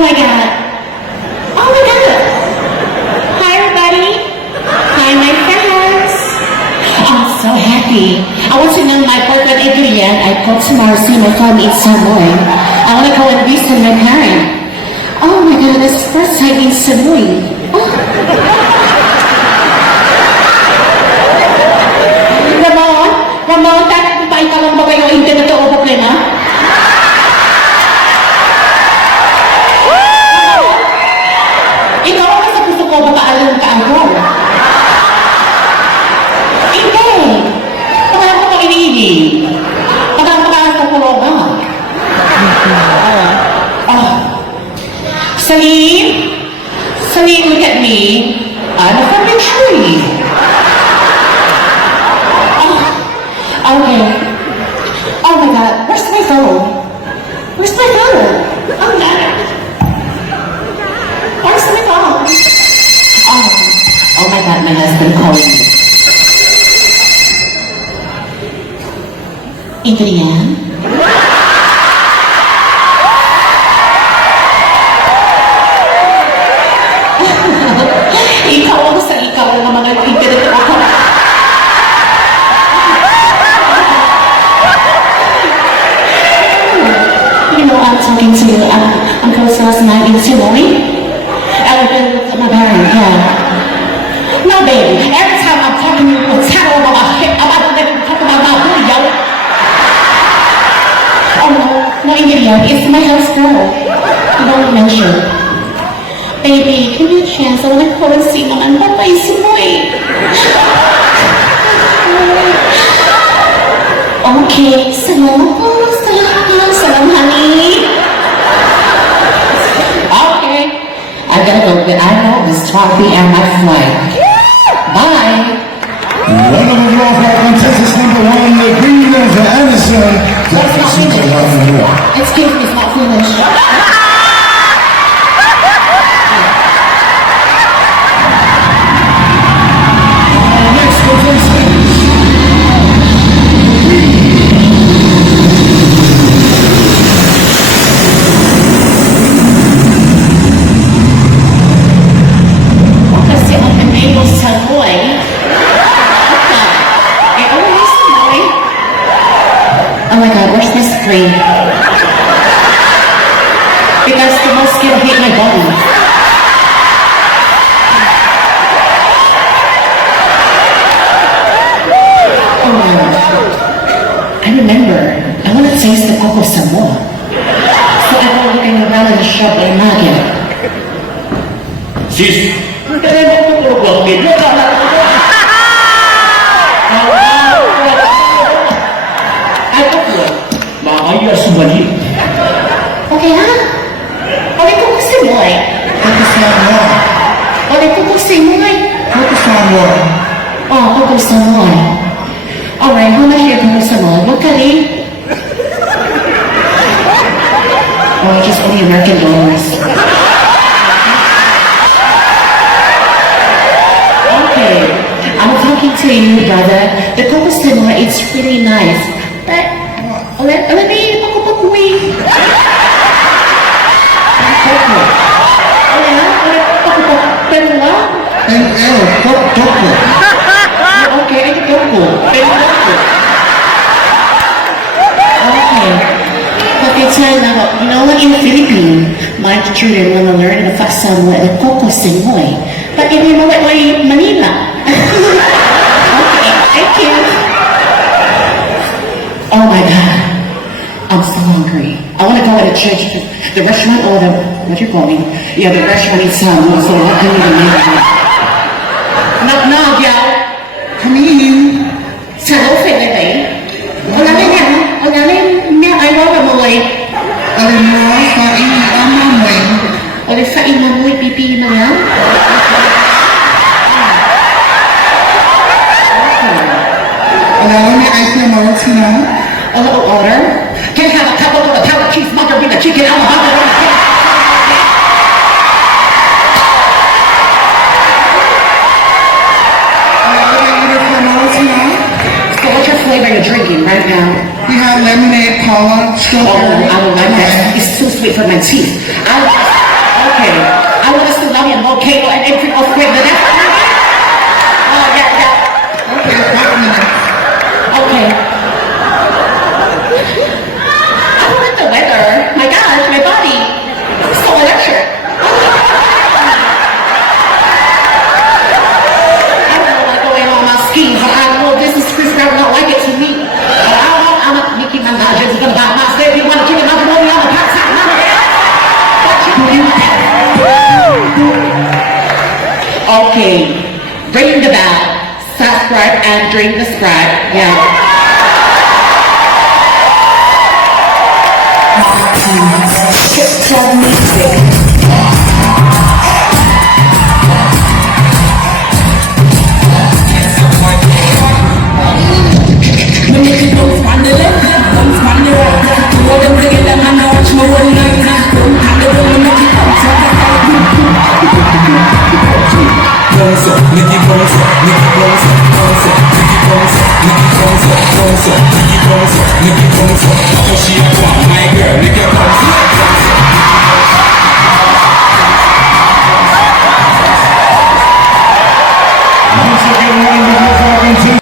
my god. Oh my god. Hi everybody. Hi my friends. I'm so happy. I want to know my boyfriend Adrian. I go tomorrow to see my family in Samoa. I want to go and visit my parents. Oh my god, this is the first time in Samoa. Oh. Ramon, bakit pa ikaw ba kayo internet o problema? Ikaw ang sa gusto ko makaalam ka ako. Hindi. Pagkakang ko iniigi. Pagkakang sa corona. Salim, look at me. I'm a fucking tree. Okay. Oh my god, where's my phone? Where's my phone? Oh my god. Where's my phone? Oh my god, my husband calling me. Adrian? Ikaw ang sa ikaw na mga internet ako. I'm talking to you. I'm close last night in Samoa. I've been with my parents, yeah. No, baby. Every time I'm talking to you, it's how I'm about to talk about my booty, yo. Oh, no, India. It's my house girl. Don't mention. Baby, give me a chance. I want to call and see Mama and Papa in Samoa. Okay, salam honey. Okay, I gotta go, but I know this coffee and my flight. Bye. One of the Raw contestants number 1, the Green of Anderson. It's not finished. Excuse me, it's not finished. Next contestant. Because the mosquito hit my body. I remember, I want to taste the KOKO Samoa. So I go looking around in the shop in Market. Sis, makakaya sumali. Okay, ha? Okay, KOKO Samoa. KOKO Samoa. Okay, KOKO Samoa. KOKO Samoa. Oh, KOKO Samoa. Alright, how much your KOKO Samoa? What can I? Oh, just only American dollars. Okay, I'm talking to you, brother. The KOKO Samoa, it's really nice. But, let me pakupakuwi. KOKO. Pero what? KOKO. Okay, it's KOKO. Okay. But they tell you know what, in the Philippines, my children want to learn the first Samoa, the KOKO Samoa. But if you know what, why Manila? Okay, thank you. Oh my God. I'm so hungry. I want to go to church, the restaurant or the, what you call me? Yeah, the restaurant in Samoa, so I can even make it. Knock, knock, y'all. Come in. Sao phải lại vậy? Ông nói nha, ông nói nha, ai nói là mồi. Nói phải ăn mồi. Ông phải ăn mồi pipi mà nhá. Let me ask you more to know. A little order. Can I have a couple of power cheeseburger with a chicken on the bottom? So what's your flavor you're drinking right now? We have lemonade, cola, strawberry. Oh, I don't like that. It's too sweet for my teeth. Okay. I want a tsunami and volcano and every earthquake. Oh, yeah. Okay, compliment. Okay. I want the weather. My gosh, my body. It's so electric. I don't know what's going on my skin, but I know this is Chris Brown not like it to me. I'm not Nicki Minaj is gonna buy my state. You wanna drink another movie on the pop top number? Okay. Ring the bell. Subscribe and drink the Sprite. Yeah. Club music. Me make it bounce on the left, bounce on the right. Two of them together and I watch me one night. Don't have the one, me make it bounce on the side. Bounce up, make it bounce up, make it bounce up, bounce up, make it bounce up, make it bounce up, bounce up, make it bounce up, make it bounce up. How she a want, my girl, make it bounce up.